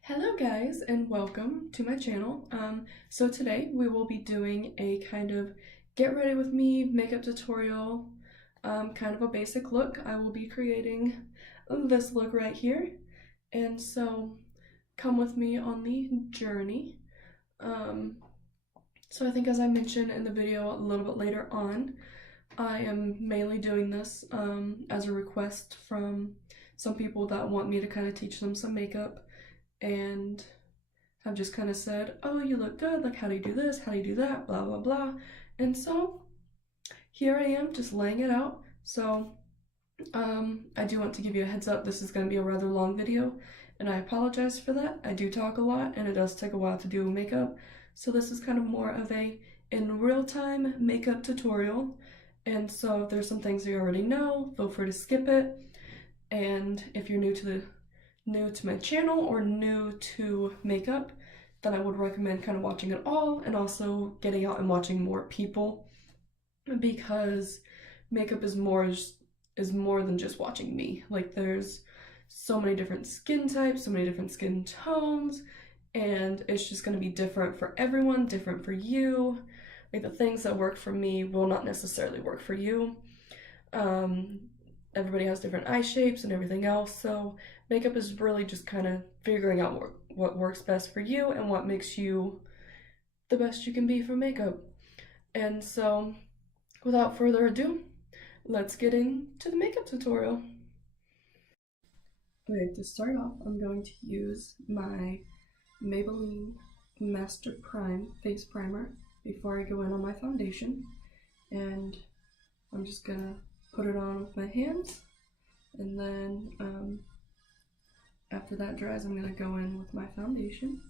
Hello guys and welcome to my channel. So today we will be doing a kind of get ready with me makeup tutorial, kind of a basic look. I will be creating this look right here, and so come with me on the journey. So I think, as I mentioned in the video a little bit later on, I am mainly doing this as a request from some people that want me to kind of teach them some makeup, and I've just kind of said, oh, you look good, like how do you do this, how do you do that, blah blah blah. And so here I am just laying it out. So I do want to give you a heads up, this is going to be a rather long video, and I apologize for that. I do talk a lot and it does take a while to do makeup, so this is kind of more of a in real time makeup tutorial. And so if there's some things you already know, feel free to skip it. And if you're new to my channel or new to makeup, then I would recommend kind of watching it all and also getting out and watching more people, because makeup is more than just watching me. Like, there's so many different skin types, so many different skin tones, and it's just going to be different for everyone, different for you. Like, the things that work for me will not necessarily work for you. Everybody has different eye shapes and everything else, so makeup is really just kind of figuring out what works best for you and what makes you the best you can be for makeup. And so, without further ado, let's get into the makeup tutorial. Okay, to start off, I'm going to use my Maybelline Master Prime Face Primer before I go in on my foundation, and I'm just gonna put it on with my hands, and then after that dries, I'm gonna go in with my foundation.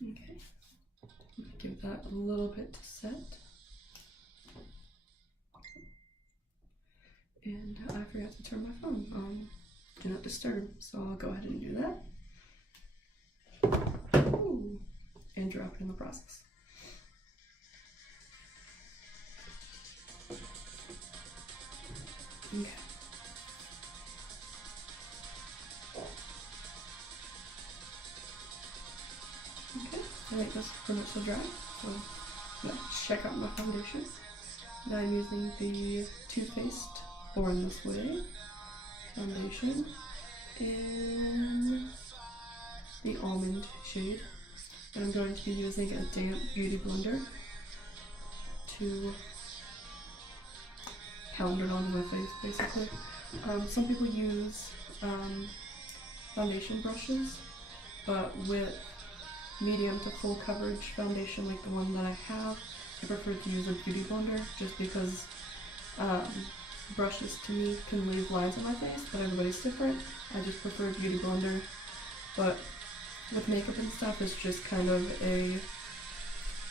Okay, give that a little bit to set. And I forgot to turn my phone on Do Not Disturb, so I'll go ahead and do that. Ooh, and drop it in the process. Okay. Okay, I think that's pretty much so dry, so I'm gonna check out my foundation. Now I'm using the Too Faced Born This Way foundation in the almond shade, and I'm going to be using a damp beauty blender to pound it onto my face, basically. Some people use foundation brushes, but with medium to full coverage foundation like the one that I have, I prefer to use a beauty blender, just because brushes to me can leave lines on my face, but everybody's different. I just prefer a beauty blender. But with makeup and stuff, it's just kind of a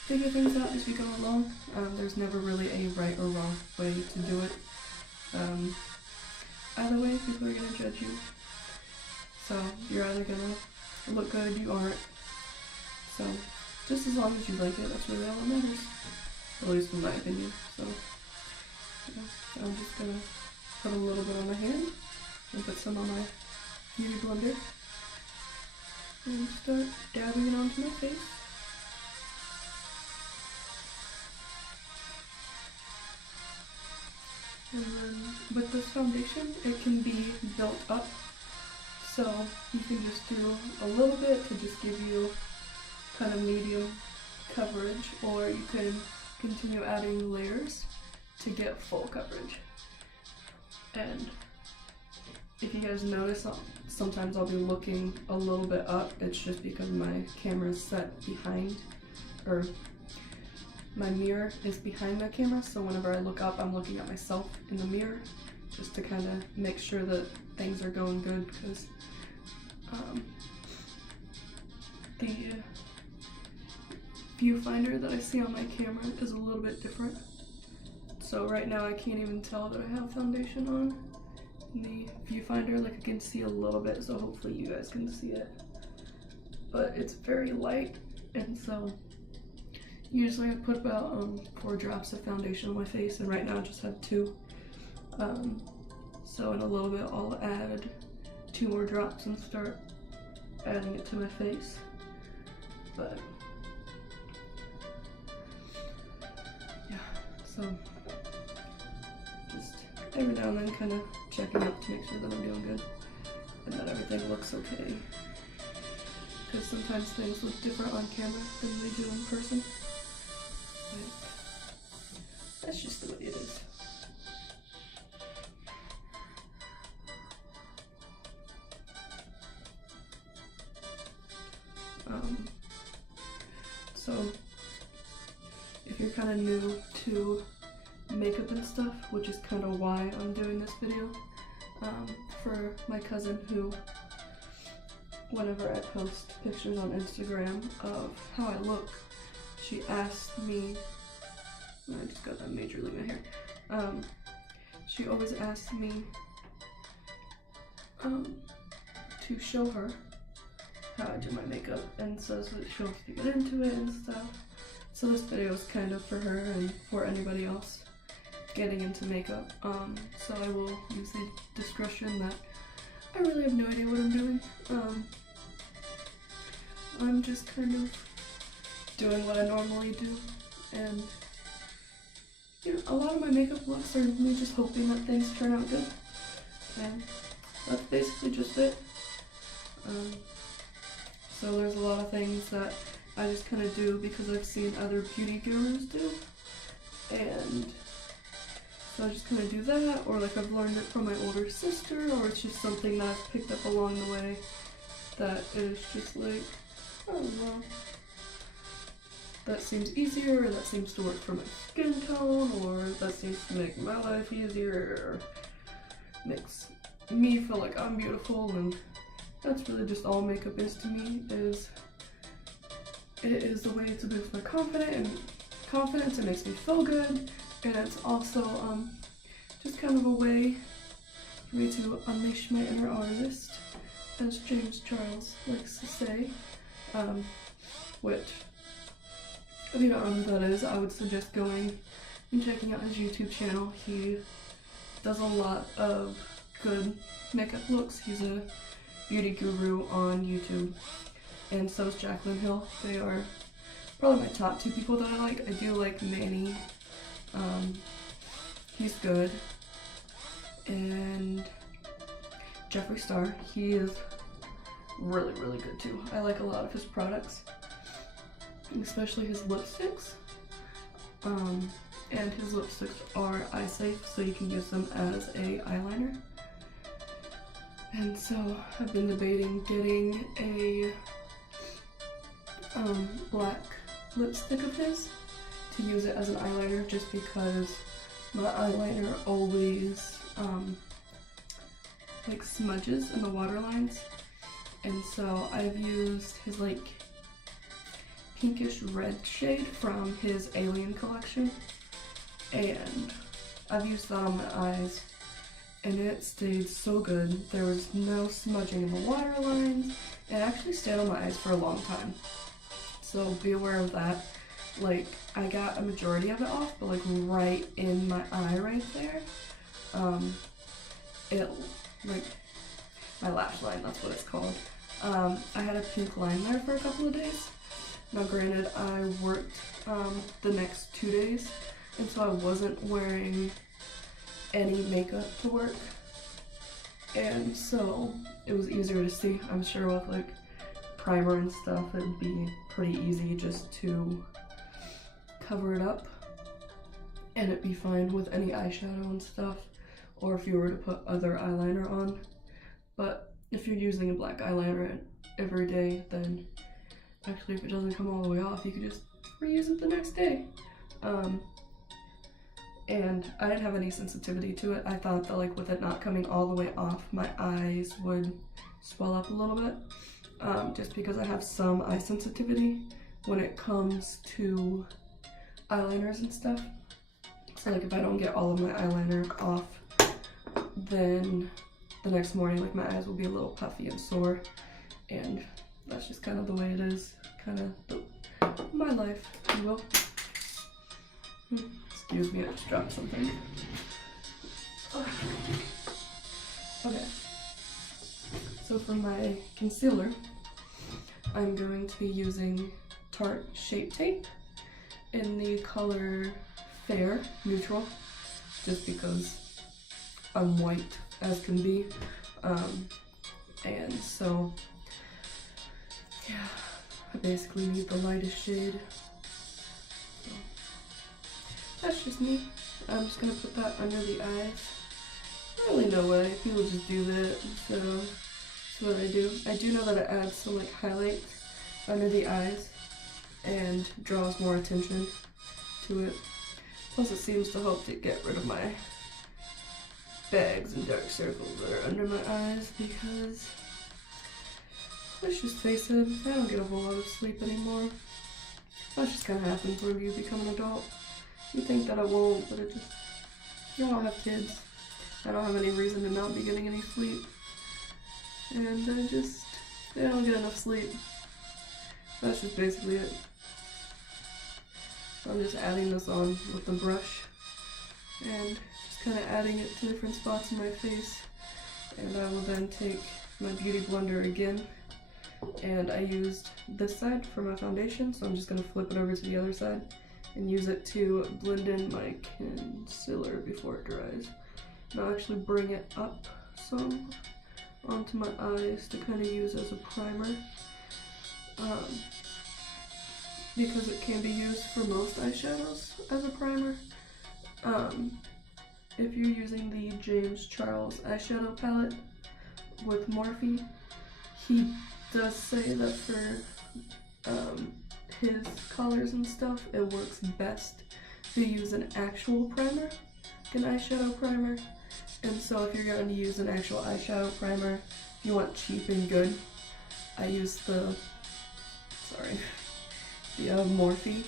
figure things out as you go along. There's never really a right or wrong way to do it. Either way, people are gonna judge you. So you're either gonna look good or you aren't. So just as long as you like it, that's really all that matters. At least in my opinion. So yeah, I'm just gonna put a little bit on my hand and put some on my beauty blender and start dabbing it onto my face. And then with this foundation, it can be built up, so you can just do a little bit to just give you kind of medium coverage, or you can continue adding layers to get full coverage. And if you guys notice, sometimes I'll be looking a little bit up. It's just because my camera is set behind, or my mirror is behind my camera, so whenever I look up, I'm looking at myself in the mirror, just to kind of make sure that things are going good, because viewfinder that I see on my camera is a little bit different. So right now I can't even tell that I have foundation on in the viewfinder. Like I can see a little bit, so hopefully you guys can see it. But it's very light, and so usually I put about 4 drops of foundation on my face, and right now I just have 2. So in a little bit I'll add 2 more drops and start adding it to my face. But yeah, so just every now and then kind of checking up to make sure that I'm doing good and that everything looks okay. Because sometimes things look different on camera than they do in person. But that's just the way it is. So if you're kind of new to makeup and stuff, which is kind of why I'm doing this video, for my cousin who, whenever I post pictures on Instagram of how I look, she asked me, I just got that majorly in my hair, she always asks me to show her how I do my makeup, and so she'll have to get into it and stuff. So this video is kind of for her and for anybody else getting into makeup. So I will use the discretion that I really have no idea what I'm doing. I'm just kind of doing what I normally do, and you know, a lot of my makeup looks are me just hoping that things turn out good, and that's basically just it. So there's a lot of things that I just kind of do because I've seen other beauty gurus do, and so I just kind of do that, or like I've learned it from my older sister, or it's just something that I've picked up along the way that is just like, oh well, that seems easier, or that seems to work for my skin tone, or that seems to make my life easier, or makes me feel like I'm beautiful. And that's really just all makeup is to me, is it is a way to boost my confidence, it makes me feel good, and it's also just kind of a way for me to unleash my inner artist, as James Charles likes to say, which, if you don't know who that is, I would suggest going and checking out his YouTube channel. He does a lot of good makeup looks. He's a beauty guru on YouTube, and so is Jaclyn Hill. They are probably my top 2 people that I like. I do like Manny, he's good, and Jeffree Star, he is really, really good too. I like a lot of his products, especially his lipsticks, and his lipsticks are eye safe, so you can use them as a eyeliner. And so I've been debating getting a black lipstick of his to use it as an eyeliner, just because my eyeliner always like smudges in the waterlines. And so I've used his like pinkish red shade from his Alien collection, and I've used that on my eyes, and it stayed so good. There was no smudging in the waterlines. It actually stayed on my eyes for a long time, so be aware of that. Like, I got a majority of it off, but like right in my eye right there, it, like, my lash line, that's what it's called. I had a pink line there for a couple of days. Now granted, I worked the next 2 days, and so I wasn't wearing any makeup to work, and so it was easier to see. I'm sure with like primer and stuff, it would be pretty easy just to cover it up, and it'd be fine with any eyeshadow and stuff, or if you were to put other eyeliner on. But if you're using a black eyeliner every day, then actually if it doesn't come all the way off, you could just reuse it the next day. And I didn't have any sensitivity to it. I thought that like with it not coming all the way off, my eyes would swell up a little bit, just because I have some eye sensitivity. when it comes to eyeliners and stuff. So like if I don't get all of my eyeliner off, then the next morning like my eyes will be a little puffy and sore, and that's just kind of the way it is, kind of my life, if you will. Excuse me, I just dropped something. Okay, so for my concealer, I'm going to be using Tarte Shape Tape in the color Fair Neutral, just because I'm white as can be, and so yeah, I basically need the lightest shade. So that's just me. I'm just gonna put that under the eyes. I don't really know why people just do that, so that's what I do. I do know that it adds some like highlight under the eyes and draws more attention to it. Plus it seems to help to get rid of my bags and dark circles that are under my eyes, because let's just face it, I don't get a whole lot of sleep anymore. That's just kind of happens when you become an adult. You think that I won't, but it just, you don't have kids. I don't have any reason to not be getting any sleep. And I don't get enough sleep. That's just basically it. So I'm just adding this on with the brush and just kind of adding it to different spots in my face. And I will then take my beauty blender again, and I used this side for my foundation, so I'm just going to flip it over to the other side and use it to blend in my concealer before it dries. And I'll actually bring it up some onto my eyes to kind of use as a primer, because it can be used for most eyeshadows as a primer. If you're using the James Charles eyeshadow palette with Morphe, he does say that for his colors and stuff, it works best to use an actual primer, like an eyeshadow primer. And so if you're going to use an actual eyeshadow primer, if you want cheap and good, I use the Morphe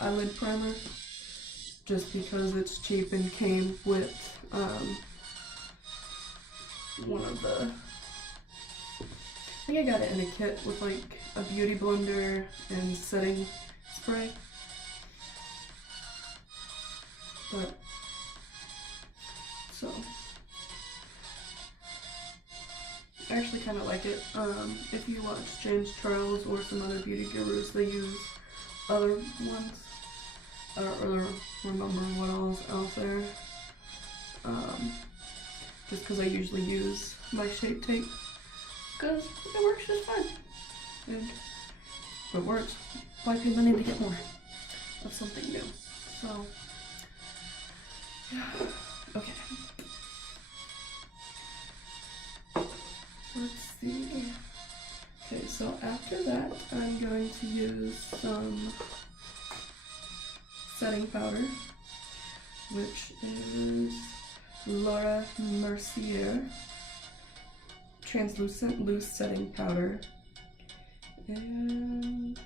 eyelid primer, just because it's cheap and came with one of the, I think I got it in a kit with like a beauty blender and setting spray. But so I actually kind of like it. If you watch James Charles or some other beauty gurus, they use other ones. I don't really remember what all's out there. Just because I usually use my Shape Tape, because it works just fine. And if it works, why people need to get more of something new? So, yeah. Okay. Let's see. Okay, so after that, I'm going to use some setting powder, which is Laura Mercier translucent loose setting powder, and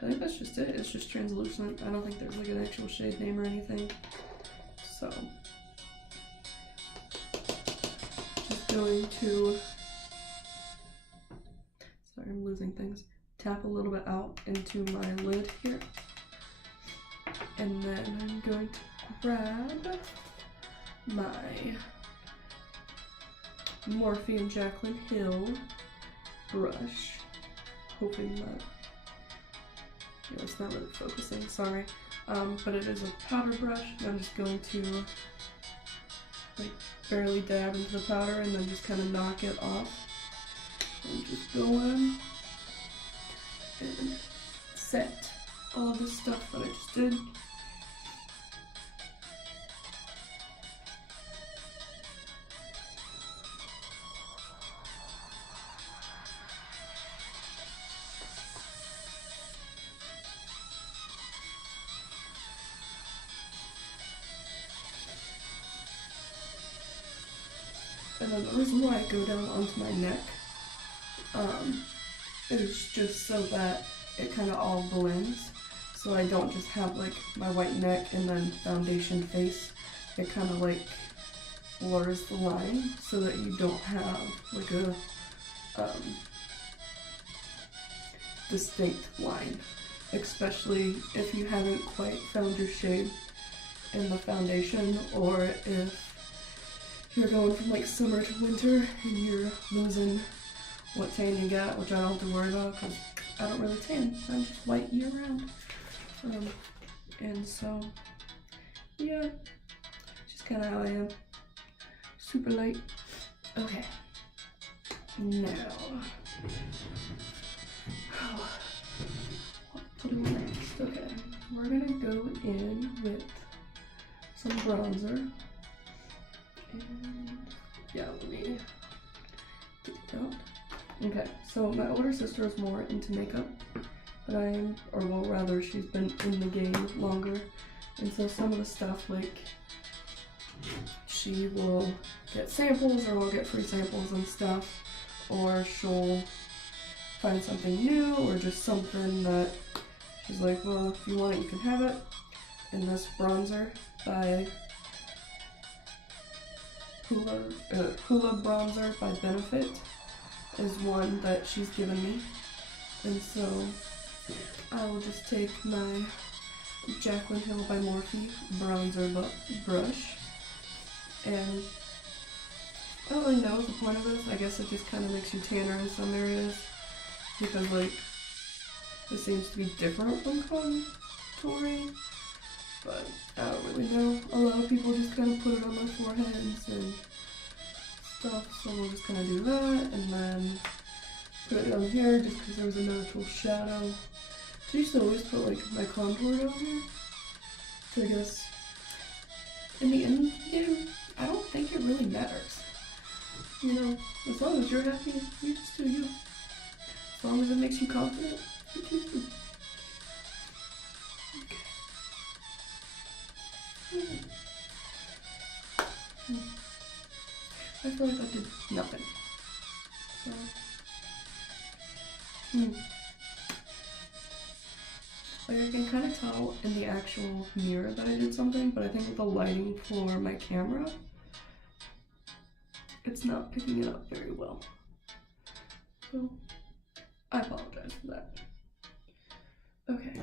I think that's just it. It's just translucent. I don't think there's like an actual shade name or anything. So just going to, sorry, I'm losing things. Tap a little bit out into my lid here, and then I'm going to grab my Morphe and Jaclyn Hill brush, hoping that, yeah, it's not really focusing, sorry, but it is a powder brush, and I'm just going to like barely dab into the powder and then just kind of knock it off, and just go in and set all this stuff that I just did. And then the reason why I go down onto my neck is just so that it kind of all blends. So I don't just have like my white neck and then foundation face. It kind of like blurs the line so that you don't have like a distinct line, especially if you haven't quite found your shade in the foundation, or if you're going from like summer to winter and you're losing what tan you got, which I don't have to worry about because I don't really tan. I'm just white year round. And so, yeah, just kind of how I am. Super light. Okay. Now, what to do next? Okay, we're gonna go in with some bronzer. And yeah, let me get it out. Okay, so my older sister is more into makeup, but well rather she's been in the game longer, and so some of the stuff, like, she will get samples or we'll get free samples and stuff, or she'll find something new or just something that she's like, well, if you want it, you can have it. And this bronzer by Hoola Bronzer by Benefit is one that she's given me. And so I will just take my Jaclyn Hill by Morphe bronzer brush, and I don't really know what the point of this. I guess it just kind of makes you tanner in some areas, because like this seems to be different from contouring, but I don't really know. A lot of people just kind of put it on their foreheads and stuff, so we'll just kind of do that, and then put it down here just because there was a natural shadow. So I used to always put like my contour down here, so I guess in the end game, I don't think it really matters. You know, as long as you're happy, you just do you. As long as it makes you confident, you do you. Okay. I feel like I did nothing. So, like I can kind of tell in the actual mirror that I did something, but I think with the lighting for my camera, it's not picking it up very well. So, I apologize for that. Okay.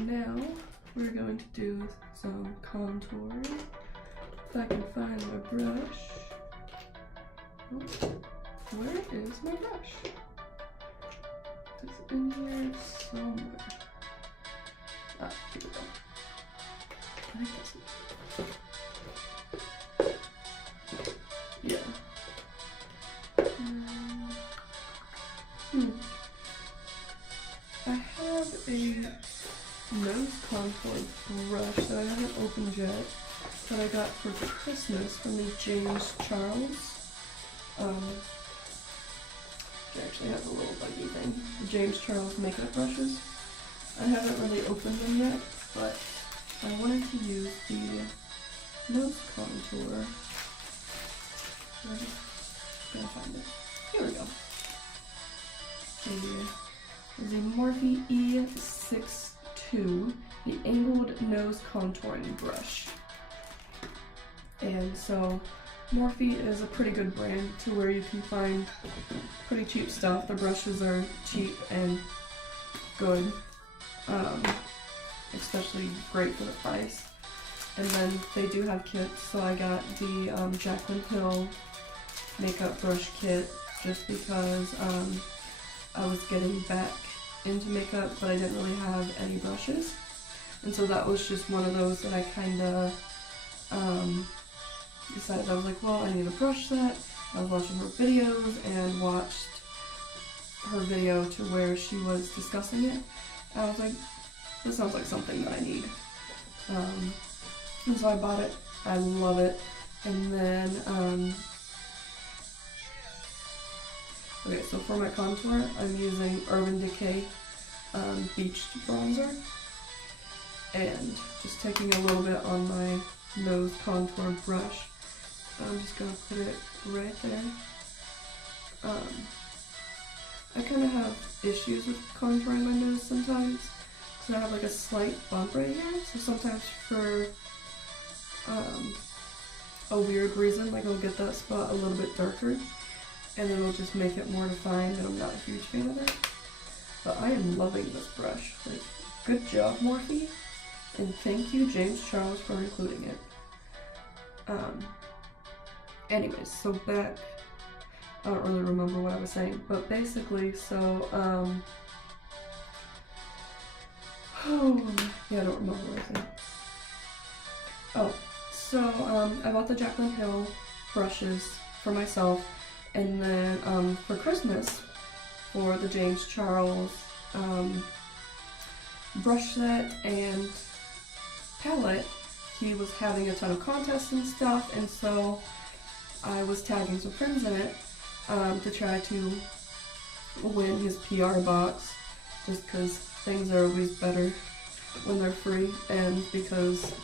Now, we're going to do some contouring. If I can find my brush. Oh, where is my brush? It's in here somewhere. Ah, here we go. I think that's it. Yeah. I have a nose contour brush that I haven't opened yet, that I got for Christmas from the James Charles. It actually has a little buggy thing. The James Charles makeup brushes. I haven't really opened them yet, but I wanted to use the nose contour. I'm gonna find it. Here we go. The Morphe E62, the angled nose contouring brush. And so Morphe is a pretty good brand to where you can find pretty cheap stuff. The brushes are cheap and good, especially great for the price. And then they do have kits, so I got the Jaclyn Hill makeup brush kit just because I was getting back into makeup, but I didn't really have any brushes. And so that was just one of those that I kind of decided. I was like, well, I need a brush set. I was watching her videos and watched her video to where she was discussing it. I was like, this sounds like something that I need. And so I bought it. I love it. And then, okay, so for my contour, I'm using Urban Decay Beached Bronzer. And just taking a little bit on my nose contour brush. So I'm just gonna put it right there. I kind of have issues with contouring my nose sometimes, because I have like a slight bump right here, so sometimes for a weird reason, like I'll get that spot a little bit darker, and it'll just make it more defined, and I'm not a huge fan of that. But I am loving this brush. Like, good job, Morphe, and thank you, James Charles, for including it. Anyways, so back, I don't really remember what I was saying, but basically, so, oh, yeah, I don't remember what I was saying. Oh, so, I bought the Jaclyn Hill brushes for myself, and then, for Christmas, for the James Charles, brush set and palette, he was having a ton of contests and stuff, and so I was tagging some friends in it, to try to win his PR box, just because things are always better when they're free, and because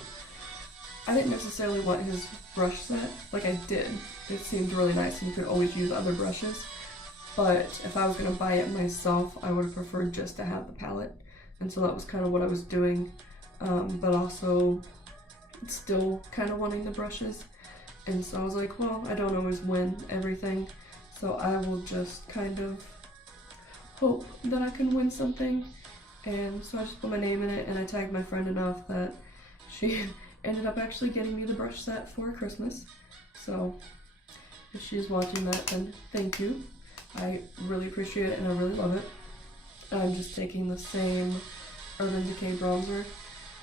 I didn't necessarily want his brush set. Like, I did. It seemed really nice and you could always use other brushes, but if I was going to buy it myself, I would have preferred just to have the palette, and so that was kind of what I was doing, but also still kind of wanting the brushes, and so I was like, well, I don't always win everything, so I will just kind of hope that I can win something. And so I just put my name in it, and I tagged my friend enough that she ended up actually getting me the brush set for Christmas. So if she's watching that, then thank you. I really appreciate it and I really love it. I'm just taking the same Urban Decay bronzer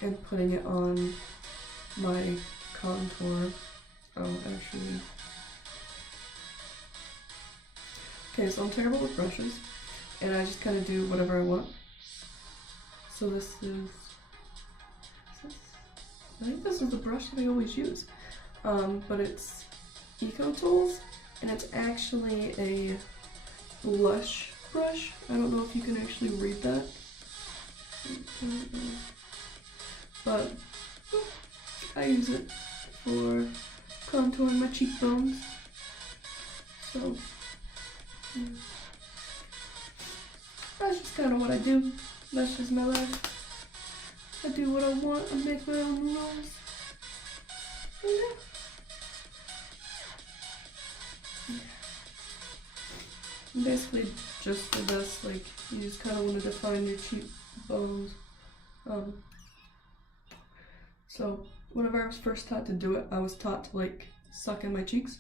and putting it on my contour. Oh, actually. Okay, so I'm terrible with brushes, and I just kind of do whatever I want. So this is I think this is the brush that I always use, but it's Eco Tools, and it's actually a blush brush. I don't know if you can actually read that, but I use it for contouring my cheekbones. So yeah. That's just kind of what I do. That's just my life. I do what I want. I make my own rules. Yeah. Basically, just for this, like, you just kind of want to define your cheekbones. So whenever I was first taught to do it, I was taught to like suck in my cheeks,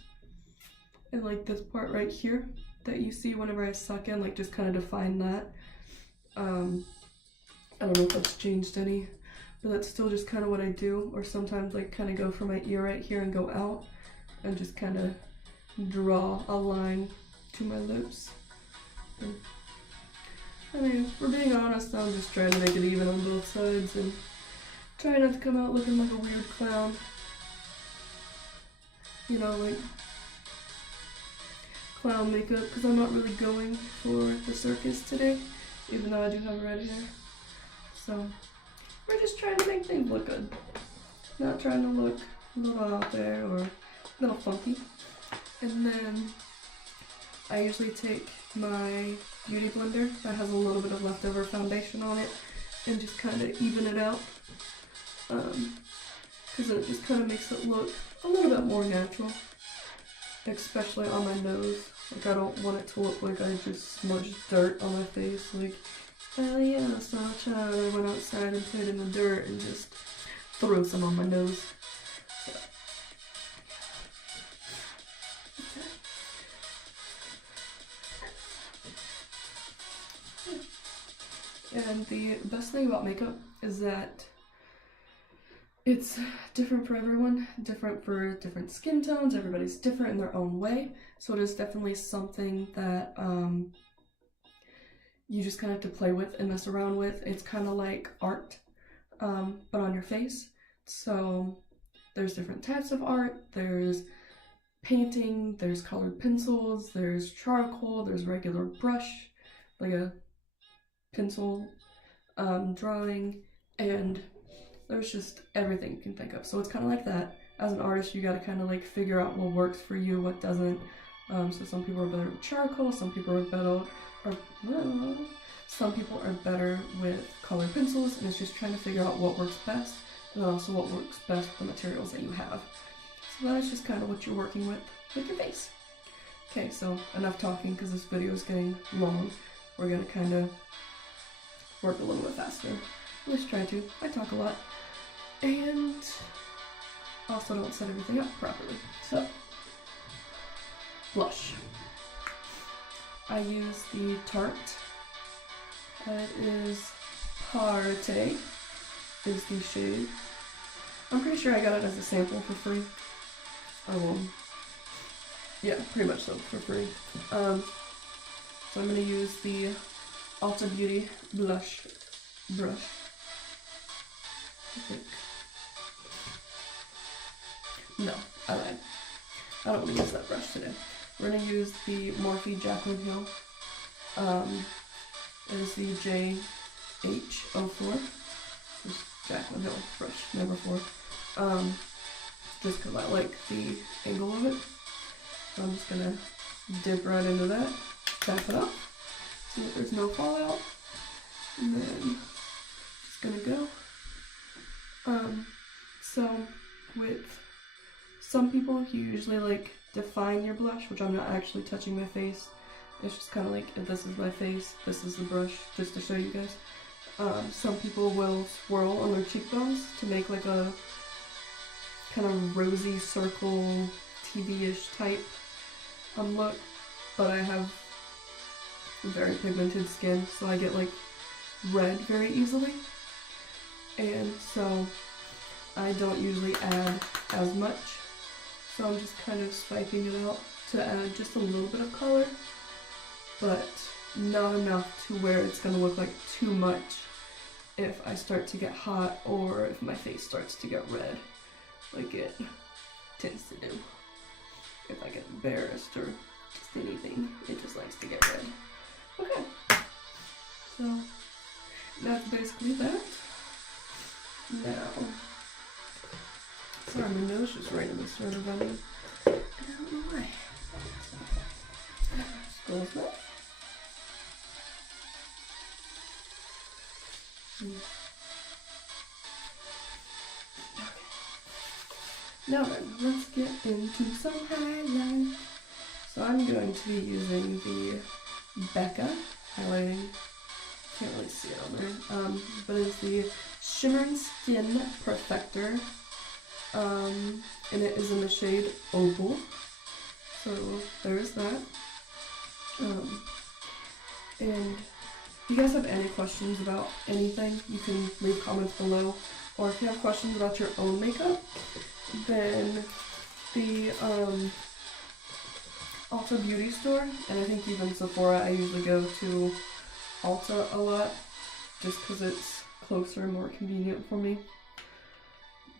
and like this part right here that you see whenever I suck in, like, just kind of define that. I don't know if that's changed any, but that's still just kind of what I do. Or sometimes like kind of go for my ear right here and go out and just kind of draw a line to my lips. And, I mean, for being honest, I'm just trying to make it even on both sides and try not to come out looking like a weird clown. You know, like clown makeup, because I'm not really going for the circus today, even though I do have red hair. So we're just trying to make things look good. Not trying to look a little out there or a little funky. And then I usually take my beauty blender that has a little bit of leftover foundation on it and just kind of even it out. Because it just kind of makes it look a little bit more natural. Especially on my nose. Like, I don't want it to look like I just smudged dirt on my face. Like, oh yeah, I saw a child, I went outside and played in the dirt and just threw some on my nose. Okay. And the best thing about makeup is that it's different for everyone, different for different skin tones, everybody's different in their own way, so it is definitely something that you just kind of have to play with and mess around with. It's kind of like art, but on your face. So there's different types of art. There's painting, there's colored pencils, there's charcoal, there's regular brush, like a pencil drawing, and there's just everything you can think of. So it's kind of like that. as an artist, you gotta kind of like figure out what works for you, what doesn't. So some people are better with charcoal, some people are better, some people are better with colored pencils, and it's just trying to figure out what works best, and also what works best with the materials that you have. So that is just kind of what you're working with your face. Okay, so enough talking because this video is getting long. We're gonna kind of work a little bit faster. At least try to. I talk a lot. And also don't set everything up properly. So, blush. I use the Tarte. It is Pallet is the shade. I'm pretty sure I got it as a sample for free. Yeah, pretty much so, for free. So I'm going to use the Ulta Beauty blush brush. I think. No, I lied. I don't want to use that brush today. We're going to use the Morphe Jaclyn Hill. It is the JH04. This is Jaclyn Hill brush, number 4. Just because I like the angle of it. So I'm just going to dip right into that, tap it up, see that there's no fallout, and then just going to go. So with some people, you usually like define your blush, which I'm not actually touching my face. It's just kind of like, if this is my face, this is the brush, just to show you guys. Some people will swirl on their cheekbones to make like a kind of rosy circle, TV-ish type look, but I have very pigmented skin, so I get like red very easily, and so I don't usually add as much. So I'm just kind of spiping it out to add just a little bit of color, but not enough to where it's going to look like too much if I start to get hot or if my face starts to get red, like it tends to do. If I get embarrassed or just anything, it just likes to get red. Okay, so that's basically that. Now, sorry, my nose just randomly started running. I don't know why. Scrolls back. Now then, let's get into some highlight. So I'm going to be using the Becca highlighting. Can't really see it on there. But it's the Shimmering Skin Perfector. And it is in the shade Opal. So there's that. And if you guys have any questions about anything, you can leave comments below. Or if you have questions about your own makeup, then the Ulta Beauty store, and I think even Sephora, I usually go to Ulta a lot just because it's closer and more convenient for me.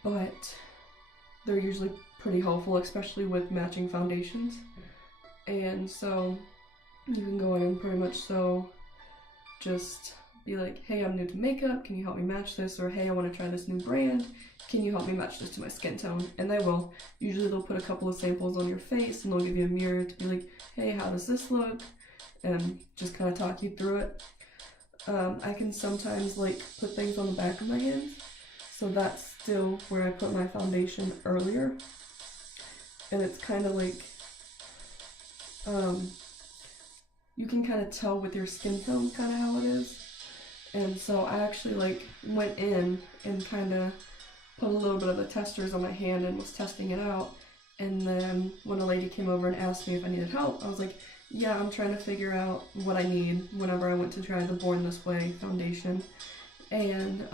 But they're usually pretty helpful, especially with matching foundations. And so you can go in and pretty much so just be like, hey, I'm new to makeup, can you help me match this? Or hey, I want to try this new brand, can you help me match this to my skin tone? And they will. Usually they'll put a couple of samples on your face and they'll give you a mirror to be like, hey, how does this look? And just kind of talk you through it. I can sometimes like put things on the back of my hands, so that's still where I put my foundation earlier. And it's kind of like, you can kind of tell with your skin tone kind of how it is. And so I actually like went in and kind of put a little bit of the testers on my hand and was testing it out. And then when a lady came over and asked me if I needed help, I was like, yeah, I'm trying to figure out what I need whenever I went to try the Born This Way foundation. And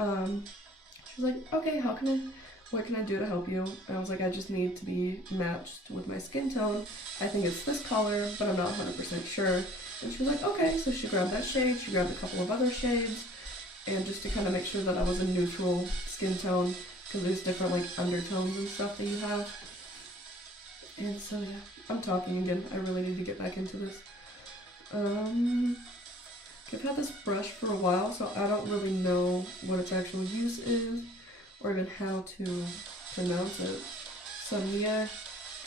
she was like, okay, what can I do to help you? And I was like, I just need to be matched with my skin tone. I think it's this color, but I'm not 100% sure. And she was like, okay, so she grabbed that shade, she grabbed a couple of other shades, and just to kind of make sure that I was a neutral skin tone, because there's different like undertones and stuff that you have. And so yeah, I'm talking again, I really need to get back into this. I've had this brush for a while, so I don't really know what its actual use is, or even how to pronounce it. Sonia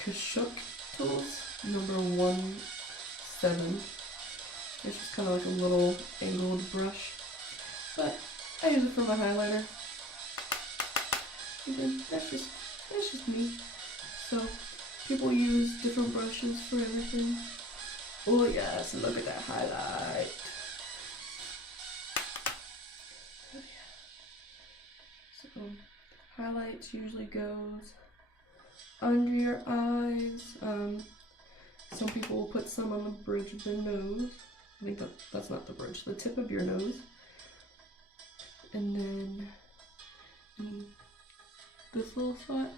Kashuk tools, number 17. It's just kind of like a little angled brush, but I use it for my highlighter. And then that's just me. So people use different brushes for everything. Oh yes, look at that highlight. Oh yeah. So highlights usually goes under your eyes. Some people will put some on the bridge of their nose. I think that's not the bridge, the tip of your nose. And then this little spot.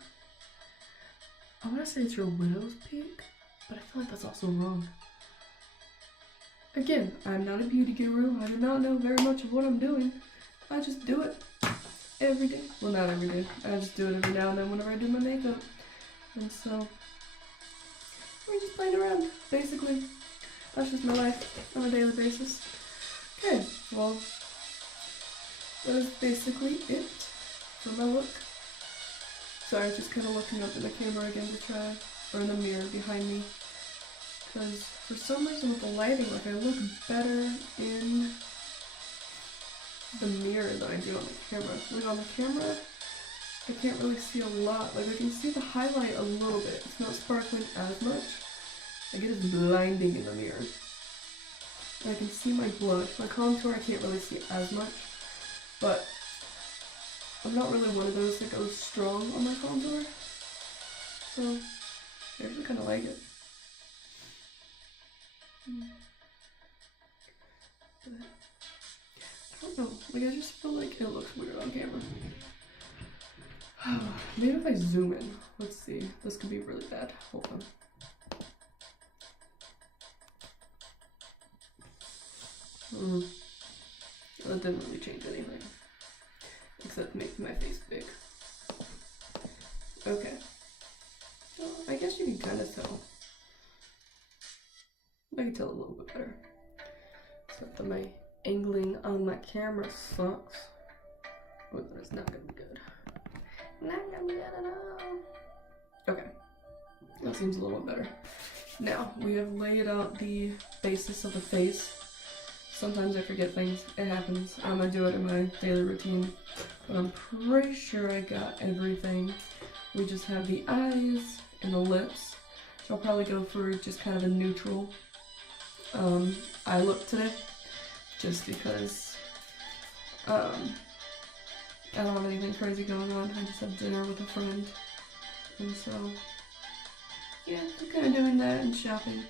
I want to say it's your widow's peak, but I feel like that's also wrong. Again, I'm not a beauty guru. I do not know very much of what I'm doing. I just do it every day. Well, not every day. I just do it every now and then whenever I do my makeup. And so, we're just playing around, basically. That's just my life on a daily basis. Okay, well, that is basically it for my look. Sorry, just kind of looking up in the camera again to try, or in the mirror behind me. Because for some reason with the lighting, like I look better in the mirror than I do on the camera. Like on the camera, I can't really see a lot. Like I can see the highlight a little bit. It's not sparkling as much. Like it is blinding in the mirror. And I can see my blush. My contour I can't really see as much. But I'm not really one of those that goes strong on my contour. So I actually kind of like it. But I don't know. Like I just feel like it looks weird on camera. Maybe if I zoom in. Let's see. This could be really bad. Hold on. That didn't really change anything. Except make my face big. Okay. Well, I guess you can kind of tell. I can tell a little bit better. Except that my angling on my camera sucks. Oh, that's not gonna be good. Not gonna be good at all. Okay. That seems a little bit better. Now, we have laid out the basis of the face. Sometimes I forget things. It happens. I do it in my daily routine. But I'm pretty sure I got everything. We just have the eyes and the lips. So I'll probably go for just kind of a neutral eye look today. Just because I don't have anything crazy going on. I just had dinner with a friend. And so, yeah, I'm kind of doing that and shopping.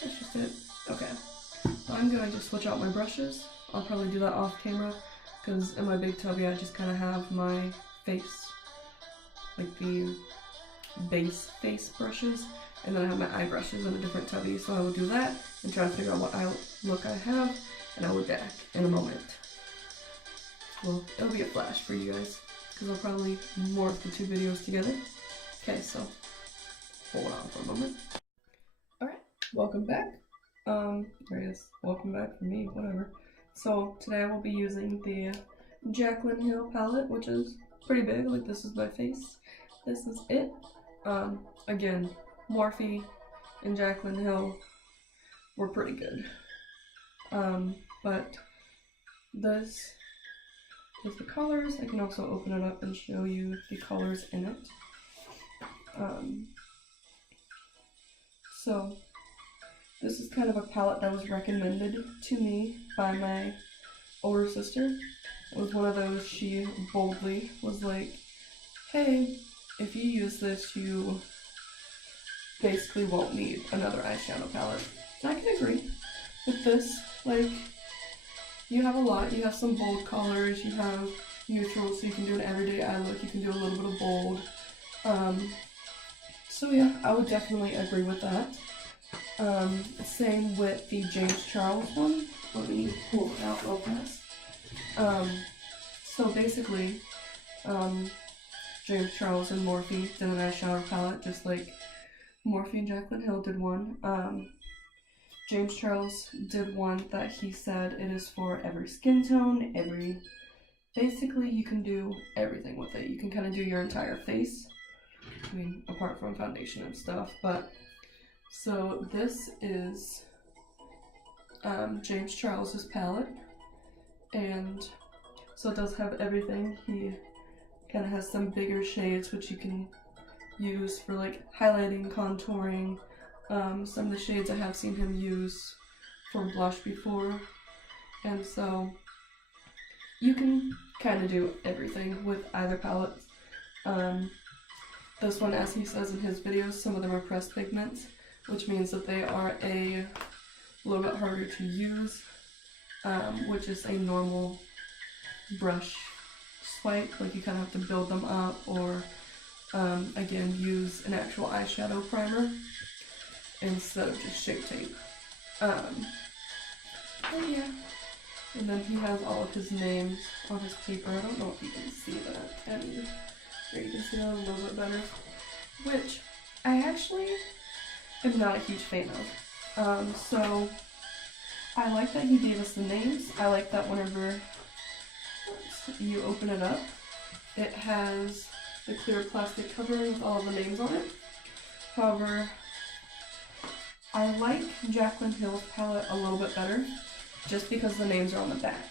That's just it. Okay. I'm going to switch out my brushes. I'll probably do that off camera because in my big tubby I just kind of have my face, like the base face brushes, and then I have my eye brushes in a different tubby, so I will do that and try to figure out what eye look I have, and I will be back in a moment. Well, it'll be a flash for you guys because I'll probably morph the two videos together. Okay, so hold on for a moment. Alright, welcome back. I guess welcome back for me, whatever. So today I will be using the Jaclyn Hill palette, which is pretty big. Like this is my face. This is it. Again, Morphe and Jaclyn Hill were pretty good. But this is the colors. I can also open it up and show you the colors in it. So this is kind of a palette that was recommended to me by my older sister. It was one of those, she boldly was like, hey, if you use this, you basically won't need another eyeshadow palette. And I can agree with this. Like, you have a lot. You have some bold colors, you have neutrals, so you can do an everyday eye look, you can do a little bit of bold. So yeah, I would definitely agree with that. Same with the James Charles one. Let me pull it out real fast. So basically, James Charles and Morphe did an eyeshadow palette, just like Morphe and Jaclyn Hill did one. James Charles did one that he said it is for every skin tone, basically you can do everything with it. You can kind of do your entire face. I mean, apart from foundation and stuff. But so this is James Charles's palette, and so it does have everything. He kind of has some bigger shades which you can use for like highlighting, contouring. Some of the shades I have seen him use for blush before, and so you can kind of do everything with either palette. This one, as he says in his videos, some of them are pressed pigments, which means that they are a little bit harder to use, which is a normal brush swipe. Like you kind of have to build them up, or again, use an actual eyeshadow primer instead of just Shape Tape. But yeah, and then he has all of his names on his paper. I don't know if you can see that, and here you can see that a little bit better, which I actually am not a huge fan of. So I like that he gave us the names. I like that whenever you open it up, it has the clear plastic covering with all the names on it. However, I like Jaclyn Hill's palette a little bit better, just because the names are on the back.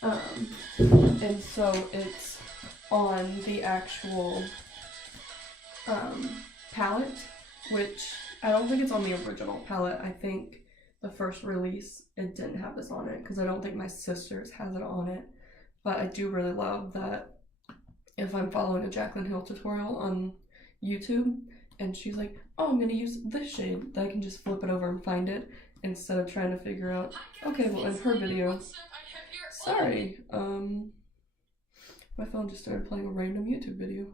And so it's on the actual palette, which I don't think it's on the original palette. I think the first release, it didn't have this on it, because I don't think my sister's has it on it. But I do really love that if I'm following a Jaclyn Hill tutorial on YouTube, and she's like, oh, I'm gonna use this shade, that I can just flip it over and find it, instead of trying to figure out, okay, well in her video, sorry, my phone just started playing a random YouTube video.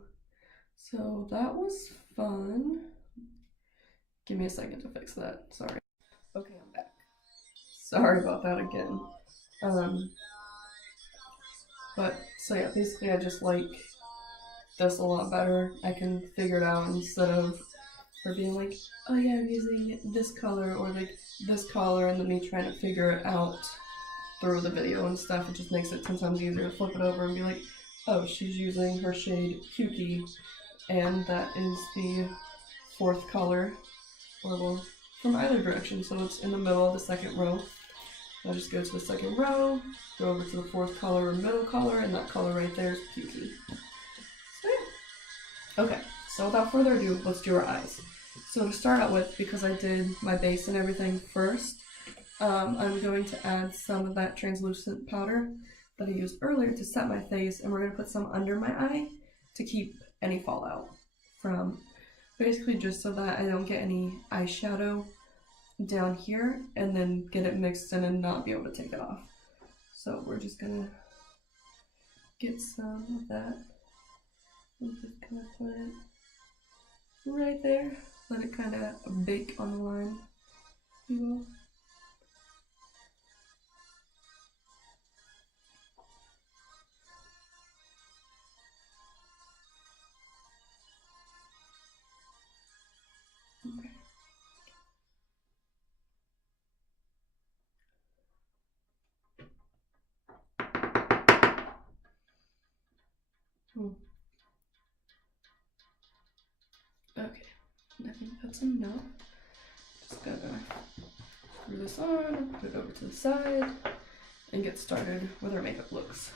So that was fun. Give me a second to fix that, sorry. Okay, I'm back. Sorry about that again. But, so yeah, basically I just like this a lot better. I can figure it out instead of her being like, oh yeah, I'm using this color or like this color, and then me trying to figure it out through the video and stuff. It just makes it 10 times easier to flip it over and be like, oh, she's using her shade Cutie, and that is the 4th color, or well, from either direction, so it's in the middle of the 2nd row. I just go to the 2nd row, go over to the 4th color or middle color, and that color right there is Cutie. So yeah. Okay, so without further ado, let's do our eyes. So to start out with, because I did my base and everything first, I'm going to add some of that translucent powder that I used earlier to set my face, and we're going to put some under my eye to keep any fallout from, basically just so that I don't get any eyeshadow down here and then get it mixed in and not be able to take it off. So we're just going to get some of that. I'm just going to put it right there. Let it kind of bake on the line, if you will. Okay. Okay, I think that's enough. Just gonna screw this on, put it over to the side, and get started with our makeup looks.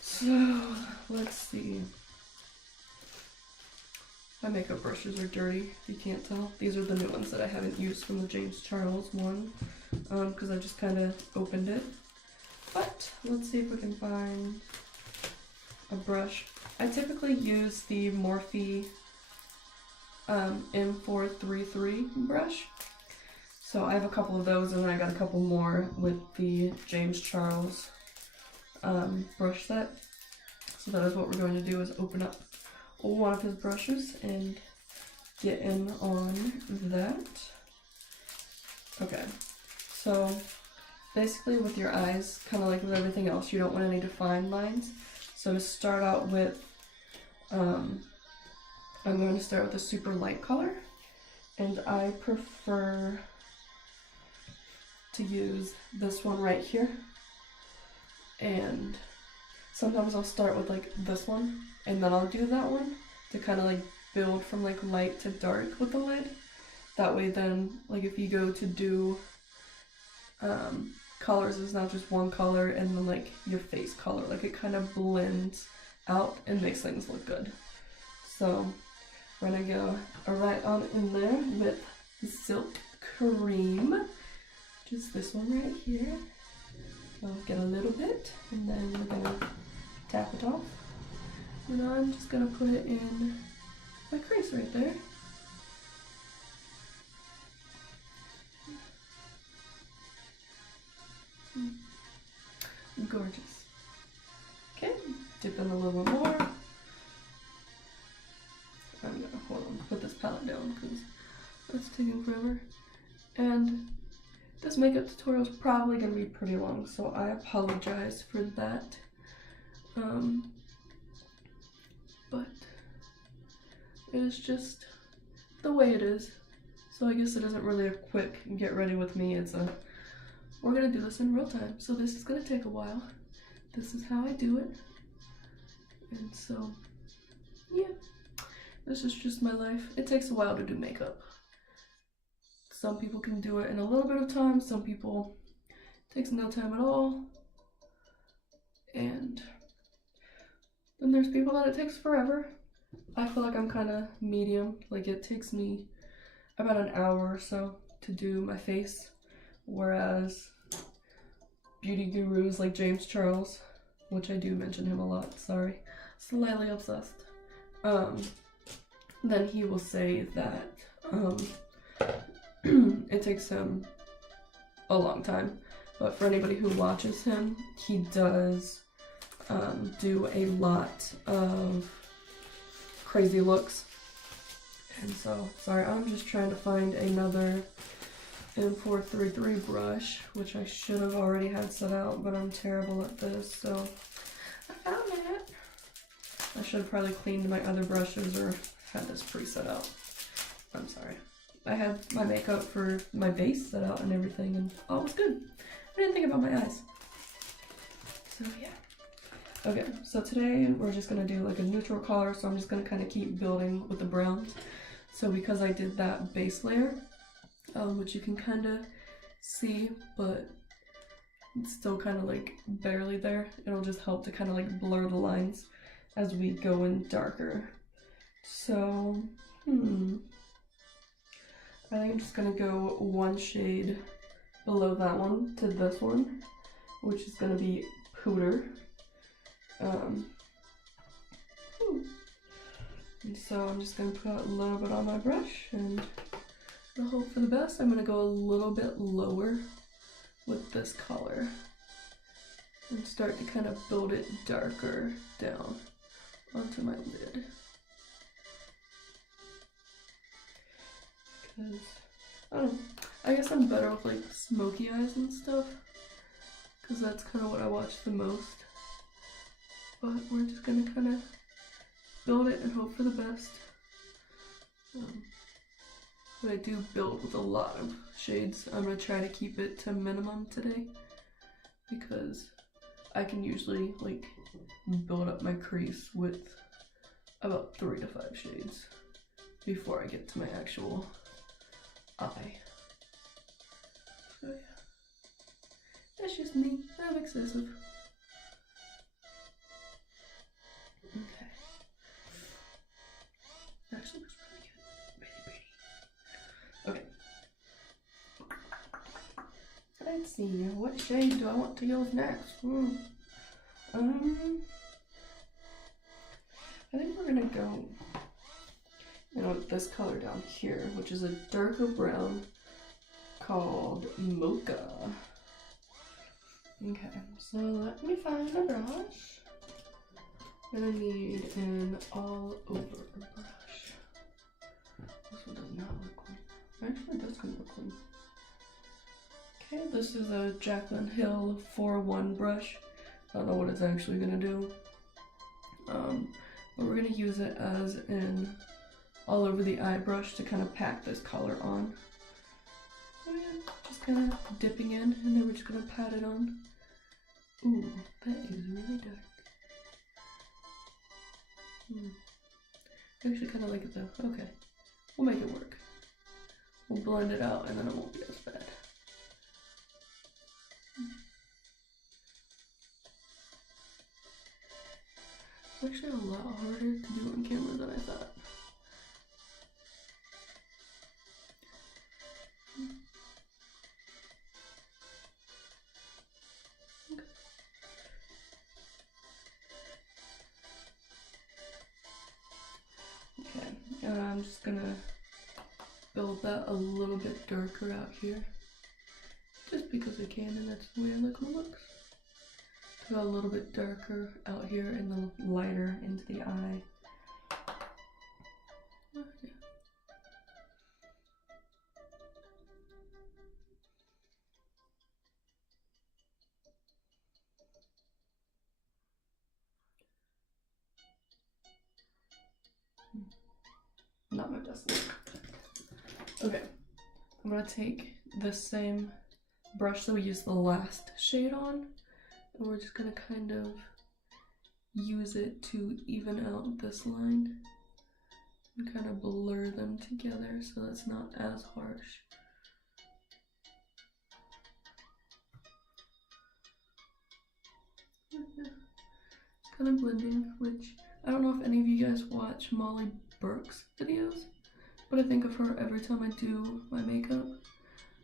So, let's see. My makeup brushes are dirty, if you can't tell. These are the new ones that I haven't used from the James Charles one, because I just kind of opened it. But, let's see if we can find a brush. I typically use the Morphe M433 brush. So I have a couple of those, and then I got a couple more with the James Charles brush set. So that is what we're going to do, is open up one of his brushes and get in on that. Okay, so basically with your eyes, kind of like with everything else, you don't want any defined lines. So to start out with, I'm going to start with a super light color, and I prefer to use this one right here. And sometimes I'll start with like this one, and then I'll do that one to kind of like build from like light to dark with the lid. That way then, like if you go to do colors, it's not just one color and then like your face color. Like it kind of blends out and makes things look good. So we're gonna go right on in there with Silk Cream. Just this one right here. I'll get a little bit and then we're gonna tap it off. And I'm just gonna put it in my crease right there. Gorgeous. Okay, dip in a little more. I'm gonna put this palette down because it's taking forever. And this makeup tutorial is probably gonna be pretty long, so I apologize for that. But it is just the way it is. So I guess it isn't really a quick get ready with me. It's a we're gonna do this in real time. So this is gonna take a while. This is how I do it. And so yeah, this is just my life. It takes a while to do makeup. Some people can do it in a little bit of time. Some people it takes no time at all. And then there's people that it takes forever. I feel like I'm kind of medium. Like it takes me about an hour or so to do my face. Whereas beauty gurus like James Charles, which I do mention him a lot, sorry, slightly obsessed, then he will say that it takes him a long time. But for anybody who watches him, he does do a lot of crazy looks. And so, sorry, I'm just trying to find another M433 brush, which I should have already had set out, but I'm terrible at this, so I found it. I should have probably cleaned my other brushes or had this pre-set out. I'm sorry. I had my makeup for my base set out and everything, and all was good. I didn't think about my eyes. So yeah. Okay, so today we're just gonna do like a neutral color, so I'm just gonna kind of keep building with the browns. So because I did that base layer, which you can kind of see, but it's still kind of like barely there. It'll just help to kind of like blur the lines as we go in darker. So, I think I'm just gonna go one shade below that one to this one, which is gonna be Pooter. And so I'm just gonna put a little bit on my brush and I'll hope for the best. I'm gonna go a little bit lower with this color and start to kind of build it darker down onto my lid. Because, I don't know, I guess I'm better with like smoky eyes and stuff, because that's kind of what I watch the most. But we're just gonna kind of build it and hope for the best. But I do build with a lot of shades. I'm gonna try to keep it to minimum today because I can usually like build up my crease with about 3 to 5 shades before I get to my actual eye. So yeah, that's just me. I'm excessive. Okay. Actually looks really good. Really pretty. Okay. Let's see, what shade do I want to use next? I think we're gonna go, with this color down here, which is a darker brown called Mocha. Okay, so let me find a brush. I'm gonna need an all over brush. This one does not look clean. Actually, it does kind of look clean. Okay, this is a Jaclyn Hill 4-1 brush. I don't know what it's actually gonna do. But we're gonna use it as an all over the eye brush to kind of pack this color on. So yeah, just kind of dipping in, and then we're just gonna pat it on. Ooh, that is really dark. I actually kind of like it though. Okay, we'll make it work. We'll blend it out and then it won't be as bad. It's actually a lot harder to do on camera than I thought. Okay, and I'm just gonna build that a little bit darker out here. Just because I can, and that's the way I like my looks. To go a little bit darker out here and then lighter into the eye. Oh, yeah. Not my best look. Okay, I'm gonna take this same brush that we used the last shade on, and we're just gonna kind of use it to even out this line and kind of blur them together so that's not as harsh. It's kind of blending, which I don't know if any of you guys watch Molly Burke's videos, but I think of her every time I do my makeup,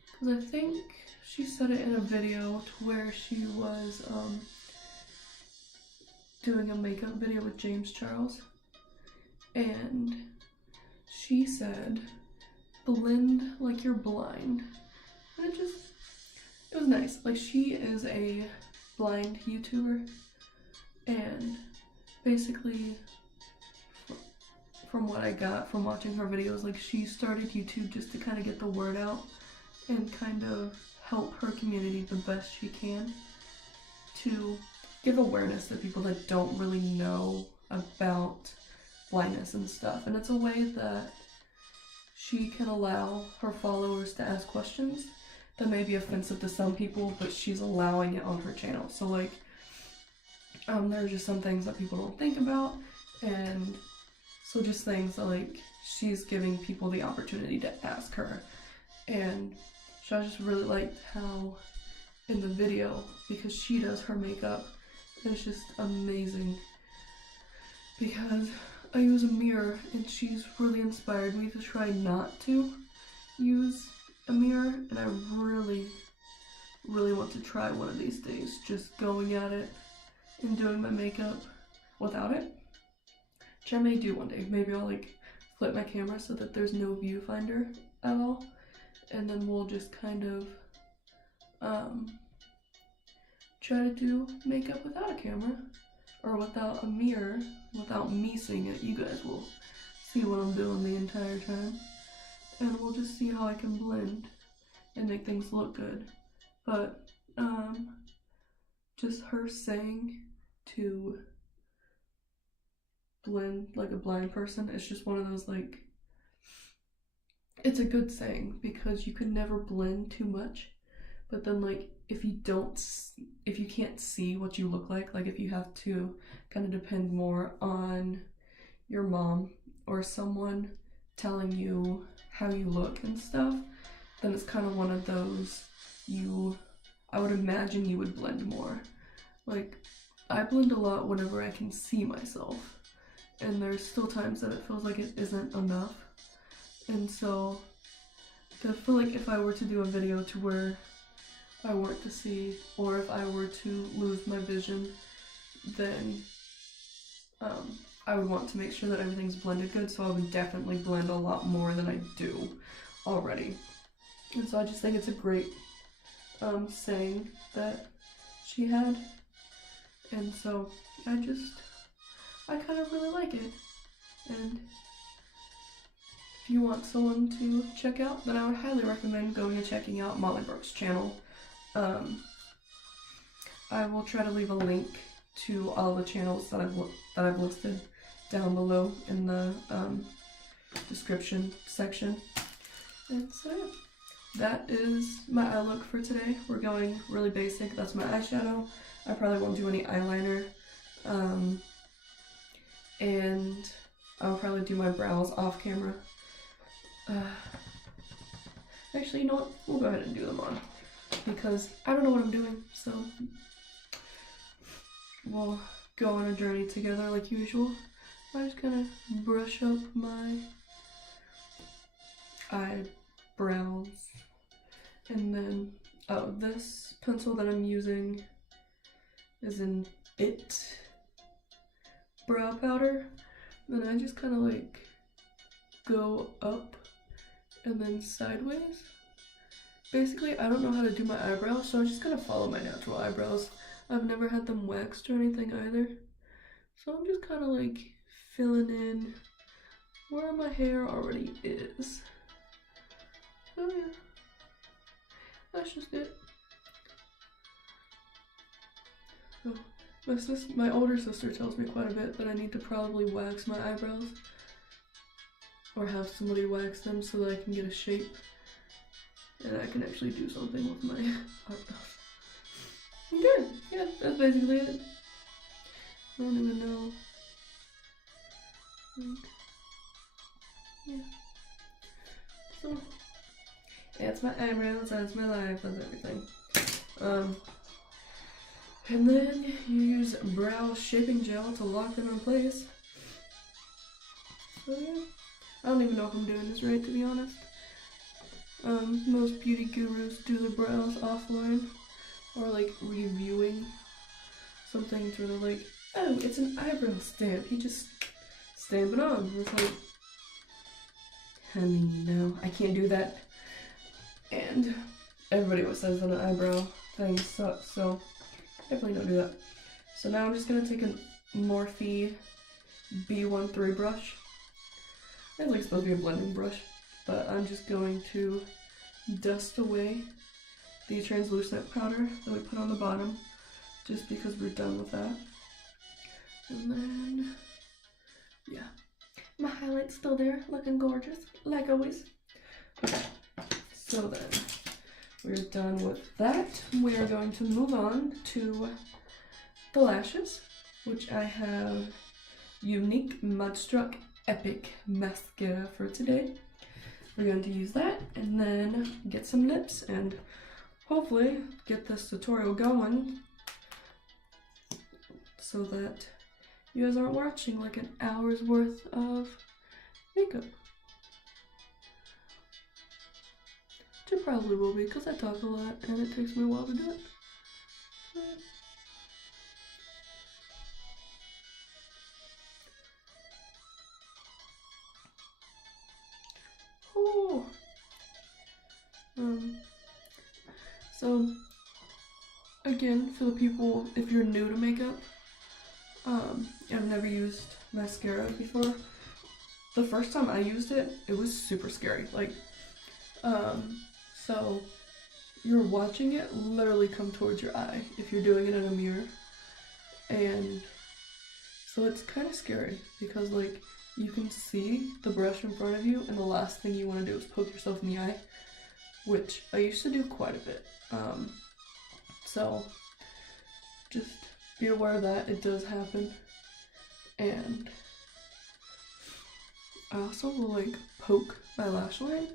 because I think she said it in a video to where she was doing a makeup video with James Charles, and she said blend like you're blind, and it was nice. Like, she is a blind YouTuber, and basically from what I got from watching her videos, like, she started YouTube just to kind of get the word out and kind of help her community the best she can to give awareness to people that don't really know about blindness and stuff. And it's a way that she can allow her followers to ask questions that may be offensive to some people, but she's allowing it on her channel. So, like, there are just some things that people don't think about, and so just things that, like, she's giving people the opportunity to ask her. And so I just really liked how in the video, because she does her makeup, it's just amazing, because I use a mirror and she's really inspired me to try not to use a mirror, and I really want to try one of these days, just going at it and doing my makeup without it, which I may do one day. Maybe I'll, like, flip my camera so that there's no viewfinder at all, and then we'll just kind of try to do makeup without a camera, or without a mirror, without me seeing it. You guys will see what I'm doing the entire time, and we'll just see how I can blend and make things look good. But just her saying to blend like a blind person, it's just one of those, like, it's a good saying, because you can never blend too much, but then, like, if you can't see what you look like if you have to kind of depend more on your mom or someone telling you how you look and stuff, then it's kind of one of those, I would imagine you would blend more. Like, I blend a lot whenever I can see myself, and there's still times that it feels like it isn't enough. And so I feel like if I were to do a video to where I weren't to see, or if I were to lose my vision, then I would want to make sure that everything's blended good, so I would definitely blend a lot more than I do already. And so I just think it's a great saying that she had, and so I kind of really like it. And if you want someone to check out, then I would highly recommend going and checking out Molly Burke's channel. I will try to leave a link to all the channels that I've listed down below in the description section. And so yeah, that is my eye look for today. We're going really basic. That's my eyeshadow. I probably won't do any eyeliner. And I'll probably do my brows off camera. Actually, you know what? We'll go ahead and do them on, because I don't know what I'm doing, so we'll go on a journey together like usual. I'm just gonna brush up my eyebrows, and then, oh, this pencil that I'm using is an It brow powder. Then I just kind of like go up and then sideways. Basically, I don't know how to do my eyebrows, so I'm just gonna follow my natural eyebrows. I've never had them waxed or anything either. So I'm just kind of like filling in where my hair already is. So yeah, that's just it. So my older sister tells me quite a bit that I need to probably wax my eyebrows, or have somebody wax them so that I can get a shape and I can actually do something with my eyebrows. Okay, yeah, that's basically it. I don't even know. Yeah. So, yeah, it's my eyebrows, that's my life, that's everything. And then you use brow shaping gel to lock them in place. So yeah, I don't even know if I'm doing this right, to be honest. Most beauty gurus do their brows offline, or like reviewing something sort of like, oh, it's an eyebrow stamp, you just stamp it on. It's like, honey, no, I can't do that. And everybody always says that an eyebrow thing sucks, so definitely don't do that. So now I'm just gonna take a Morphe B13 brush. It's like supposed to be a blending brush, but I'm just going to dust away the translucent powder that we put on the bottom, just because we're done with that. And then, yeah, my highlight's still there, looking gorgeous, like always. Okay, so then we're done with that. We are going to move on to the lashes, which I have Unique Mudstruck Epic Mascara for today. We're going to use that and then get some lips and hopefully get this tutorial going so that you guys aren't watching like an hour's worth of makeup. It probably will be, because I talk a lot and it takes me a while to do it. Oh. So again, for the people, if you're new to makeup, I've never used mascara before. The first time I used it, it was super scary. Like, so you're watching it literally come towards your eye if you're doing it in a mirror. And so it's kind of scary because like you can see the brush in front of you and the last thing you want to do is poke yourself in the eye, which I used to do quite a bit. So just be aware of that, it does happen. And I also will like poke my lash line.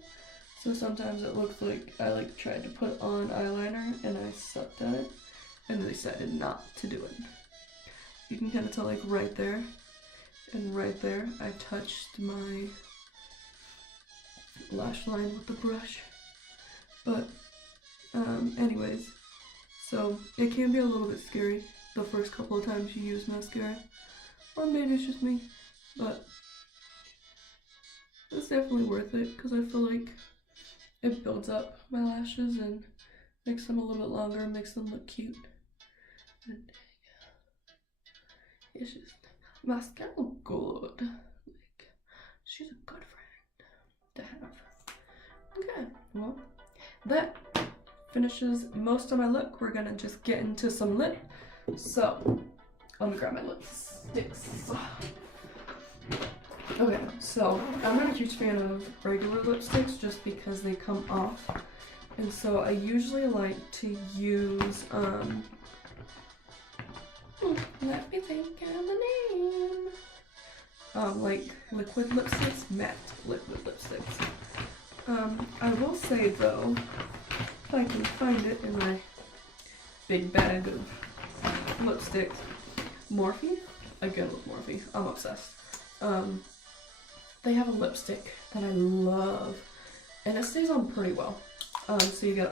So sometimes it looks like I like tried to put on eyeliner and I sucked at it and they decided not to do it. You can kind of tell like right there and right there I touched my lash line with the brush. But anyways, so it can be a little bit scary the first couple of times you use mascara, or maybe it's just me, but it's definitely worth it because I feel like it builds up my lashes and makes them a little bit longer, makes them look cute. And yeah, it's just, mascara look good. Like, she's a good friend to have. Okay, well, that finishes most of my look. We're gonna just get into some lip. So, let me grab my lipsticks. Okay, so I'm not a huge fan of regular lipsticks just because they come off. And so I usually like to use, let me think of the name. like liquid lipsticks, matte liquid lipsticks. I will say though, if I can find it in my big bag of lipsticks, Morphe, again with Morphe, I'm obsessed. They have a lipstick that I love, and it stays on pretty well. So you get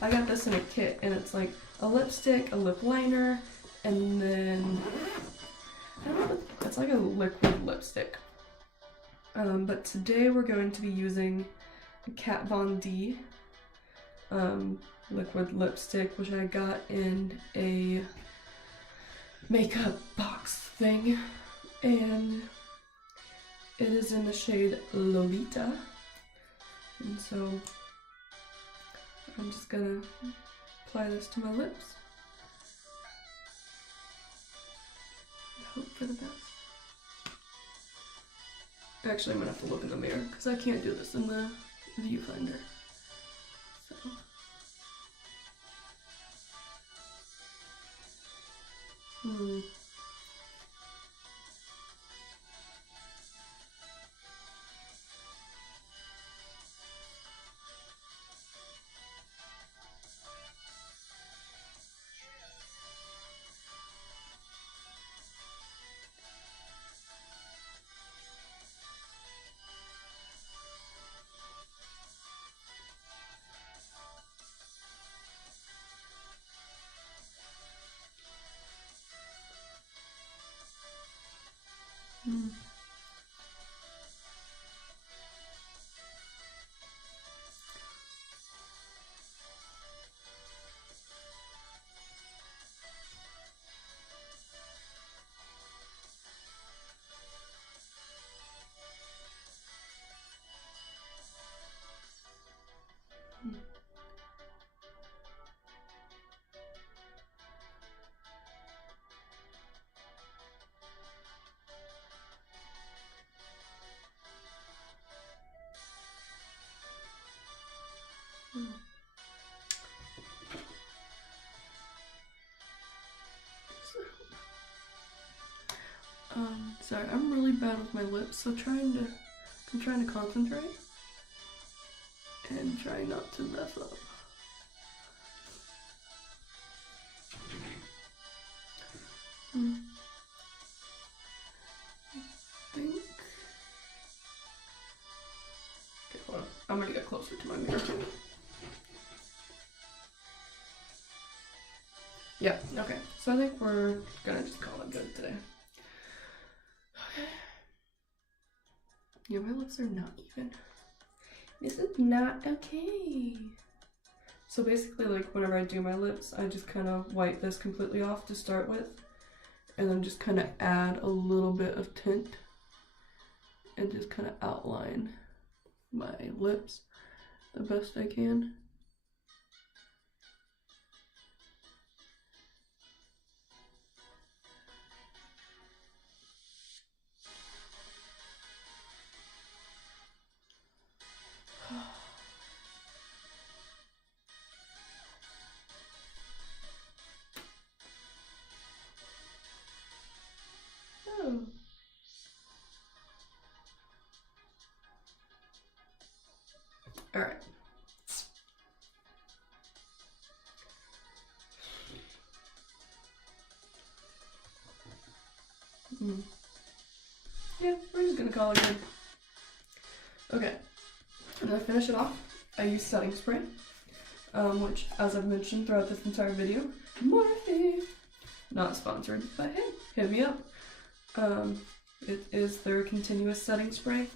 I got this in a kit, and it's like a lipstick, a lip liner, and then I don't know, it's like a liquid lipstick. But today we're going to be using Kat Von D liquid lipstick, which I got in a makeup box thing, and it is in the shade Lolita, and so I'm just gonna apply this to my lips. Hope for the best. Actually, I'm gonna have to look in the mirror because I can't do this in the viewfinder. So. Sorry, I'm really bad with my lips, so I'm trying to concentrate and try not to mess up. I think. Okay, hold on. I'm gonna get closer to my mirror. Yeah, okay. So I think we're gonna just call it good today. Okay. Yeah, my lips are not even. This is not okay. So basically, like, whenever I do my lips, I just kind of wipe this completely off to start with, and then just kind of add a little bit of tint and just kind of outline my lips the best I can. Oh. All right. Yeah, we're just gonna call it good. Okay, and to finish it off, I use setting spray, which, as I've mentioned throughout this entire video, Morphe, not sponsored, but hey, hit me up. It is their continuous setting spray.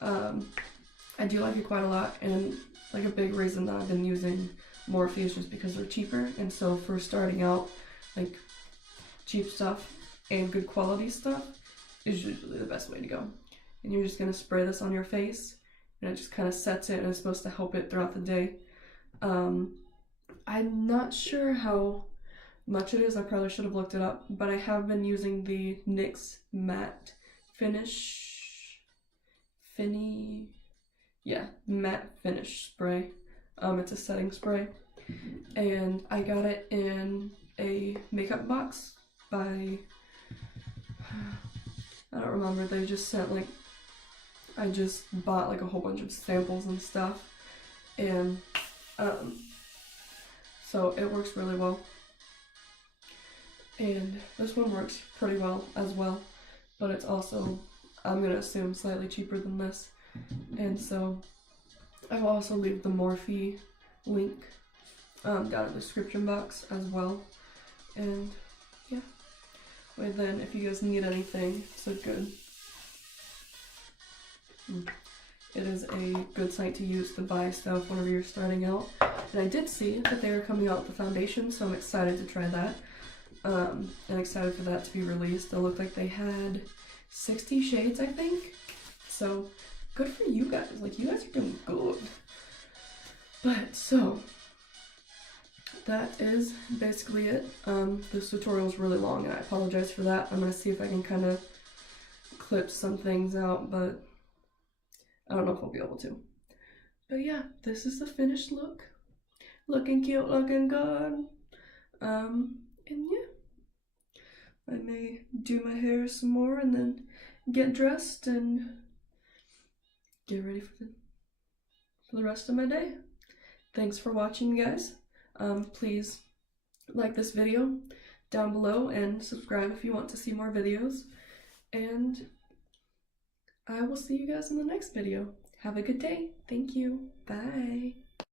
I do like it quite a lot, and like a big reason that I've been using Morphe is just because they're cheaper, and so for starting out, like, cheap stuff and good quality stuff is usually the best way to go. And you're just gonna spray this on your face, and it just kind of sets it, and it's supposed to help it throughout the day. I'm not sure how much it is. I probably should have looked it up, but I have been using the NYX matte matte finish spray. It's a setting spray, and I got it in a makeup box by I don't remember. They just sent like, I just bought like a whole bunch of samples and stuff, and so it works really well. And this one works pretty well as well, but it's also, I'm gonna assume, slightly cheaper than this. And so I will also leave the Morphe link down in the description box as well. And yeah, and then if you guys need anything, so good. It is a good site to use to buy stuff whenever you're starting out. And I did see that they were coming out with the foundation, so I'm excited to try that. And excited for that to be released. It looked like they had 60 shades, I think. So good for you guys. Like, you guys are doing good. But so that is basically it. This tutorial is really long, and I apologize for that. I'm gonna see if I can kind of clip some things out, but I don't know if I'll be able to. But yeah, this is the finished look. Looking cute, looking good. And yeah, I may do my hair some more and then get dressed and get ready for the rest of my day. Thanks for watching, guys. Please like this video down below and subscribe if you want to see more videos. And I will see you guys in the next video. Have a good day. Thank you. Bye.